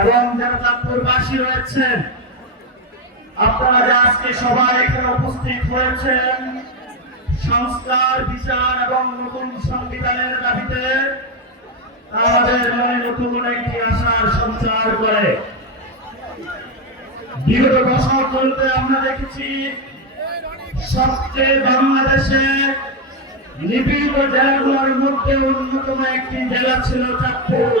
এবং যারা চাঁদপুরবাসী রয়েছেন, আপনারা যে আজকে সবাই এখানে উপস্থিত হয়েছেন, সংস্কার, বিচার এবং নতুন সংবিধানের দাবিতে আমাদের মনে নতুন একটি আশার সঞ্চার করে। বিগত দশক বলতে আমরা দেখেছি, সবচেয়ে বাংলাদেশে নিবিড় জেলাগুলোর মধ্যে অন্যতম একটি জেলা ছিল চাঁদপুর।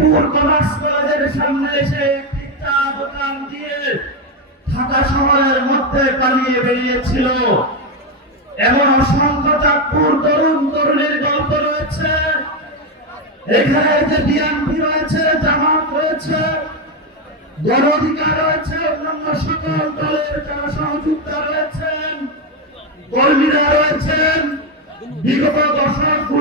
মিরপুর কমার্স কলেজের সামনে এসে একটি দোকান দিয়ে ঢাকা শহরের মধ্যে পালিয়ে বেরিয়েছিল। এমন অসংখ্য চাঁদপুর তরুণ তরুণীর গল্প রয়েছে। এখানে যে বিএনপি রয়েছে, জামাত রয়েছে গণ অধিকার রয়েছে, অন্যান্য সকল দলের যারা সহযোগিতা রয়েছেন, কর্মীরা রয়েছেন, বিগত দশকগুলোতে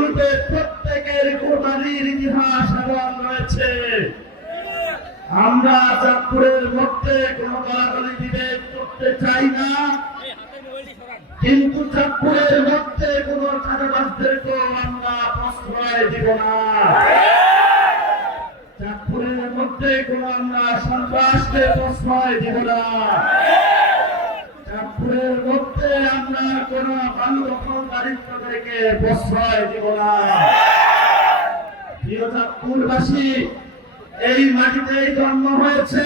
আমরা চাঁদপুরের মধ্যে কোনো গলাগলি বিভেদ করতে চাই না। কিন্তু চাঁদপুরের মধ্যে কোন চাঁদাবাসদেরকেও আমরা প্রশ্রয় দিব না। চাঁদপুরের মধ্যে কোন আমরা সন্ত্রাসকে প্রশ্রয় দিব না। চাঁদপুরের মধ্যে আমরা কোন দখলদারিত্বদেরকে প্রশ্রয় দিব না। প্রিয় চাঁদপুরবাসী এই মাটিতেই জন্ম হয়েছে।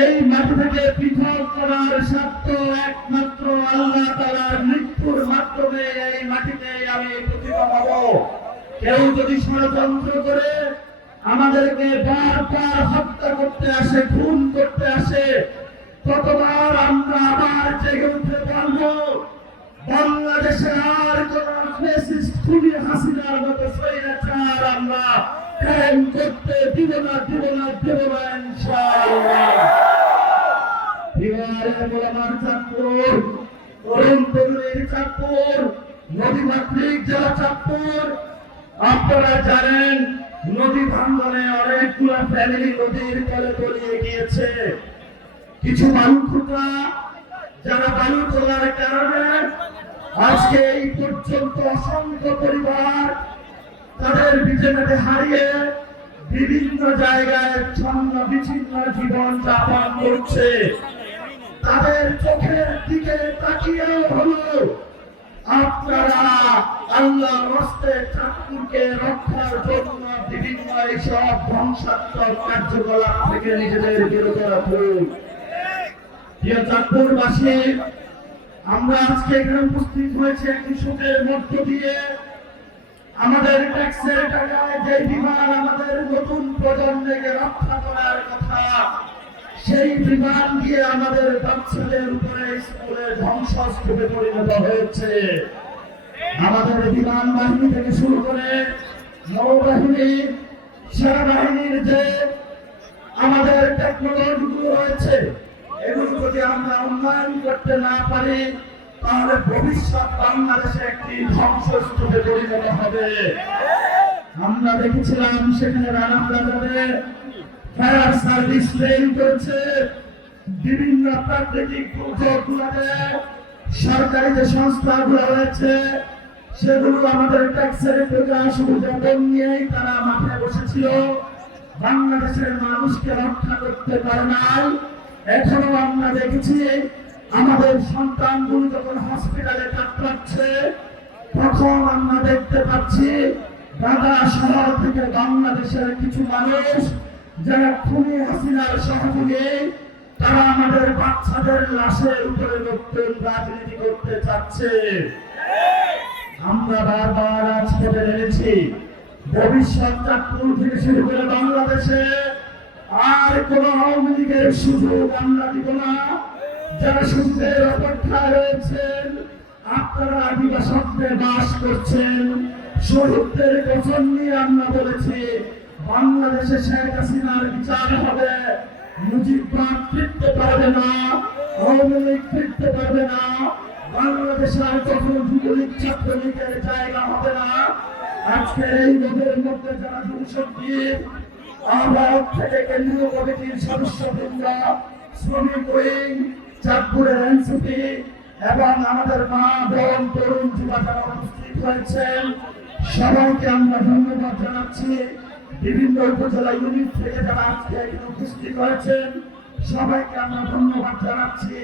এই মাটি থেকে পৃথক করার সত্য একমাত্র আল্লাহ তালার মৃত্যুর মাধ্যমে এই মাটিতে আমি প্রতিভা হব কেউ যদি ষড়যন্ত্র করে আমাদেরকে বারবার হত্যা করতে আসে, খুন করতে আসে, ততবার আমরা আবার জেগে উঠে পারব। বাংলাদেশে আর কোন ফেসিস্ট হাসিনার মতো স্বৈরাচার আমরা কায়েম করতে আপনারা জানেন, নদী ভাঙ্গনে অনেকগুলা ফ্যামিলি নদীর তলে তলিয়ে গিয়েছে। কিছু বালু যারা বালু তোলার কারণে আজকে এই পর্যন্ত অসংখ্য পরিবার তাদের বিছানাতে হারিয়ে বিভিন্ন জায়গায় ছন্ন বিচ্ছিন্ন জীবন যাপন করছে। তাদের চোখের দিকে তাকিয়েও হলো, আপনারা আল্লাহ রস্তে রক্ষার জন্য বিভিন্ন এইসব ধ্বংসাত্মক কার্যকলাপ থেকে নিজেদের বিরত রাখুন। প্রিয় আমরা আজকে এখানে উপস্থিত হয়েছে একটি শোকের মধ্য দিয়ে। আমাদের ট্যাক্সের টাকায় যে বিমান আমাদের নতুন প্রজন্মকে রক্ষা করার কথা, সেই বিমান দিয়ে আমাদের বাচ্চাদের উপরে স্কুলে ধ্বংসস্তূপে পরিণত হয়েছে। আমাদের বিমান বাহিনী থেকে শুরু করে নৌবাহিনী, সেনাবাহিনীর যে আমাদের টেকনোলজি গুলো রয়েছে এগুলো যদি আমরা উন্নয়ন করতে না পারি তাহলে ভবিষ্যৎ বাংলাদেশে একটি ধ্বংসস্তূপে পরিণত হবে। আমরা দেখেছিলাম সেখানে রানা প্লাজাতে ফায়ার সার্ভিস ট্রেন করছে বিভিন্ন প্রাকৃতিক দুর্যোগগুলোতে সরকারি যে সংস্থাগুলো রয়েছে, সেগুলো আমাদের ট্যাক্সের টাকা সুবিধা নিয়েই তারা মাথায় বসেছিল। বাংলাদেশের মানুষকে রক্ষা করতে পারে নাই। এখনও আমরা দেখেছি আমাদের সন্তানগুলো যখন হসপিটালে কাতরাচ্ছে তখন আমরা দেখতে পাচ্ছি ঢাকা শহর থেকে বাংলাদেশের কিছু মানুষ যারা খুনি হাসিনার সহযোগী, তারা আমাদের বাচ্চাদের লাশের উপরে নতুন রাজনীতি করতে চাচ্ছে। আমরা বারবার আজ বলে এনেছি ভবিষ্যৎ চাঁদপুর থেকে শুরু করে বাংলাদেশে আর কোন আওয়ামী লীগের সুযোগ আমরা দিব না। যারা সুযোগের অপেক্ষায় রয়েছেন, আপনারা আদিবাসীদের বাস করছেন। শহীদদের গঠন নিয়ে আমরা বলেছি, বাংলাদেশে শেখ হাসিনার বিচার হবে। মুজিববাদ ফিরতে পারবে না, আওয়ামী লীগ ফিরতে পারবে না, বাংলাদেশে আর কখনো যুবলীগ, ছাত্রলীগের জায়গা হবে না। আজকের এই রোদের মধ্যে যারা দুঃসঙ্গীত আহ্বায়ক থেকে কেন্দ্রীয় কমিটির সদস্যবৃন্দ, শ্রমিক উইং চাঁদপুরের এনসিপি এবং আমাদের মা বোন তরুণ যুবা যারা উপস্থিত হয়েছেন। সবাইকে আমরা ধন্যবাদ জানাচ্ছি। বিভিন্ন উপজেলা ইউনিট থেকে যারা আজকে উপস্থিত হয়েছেন, সবাইকে আমরা ধন্যবাদ জানাচ্ছি।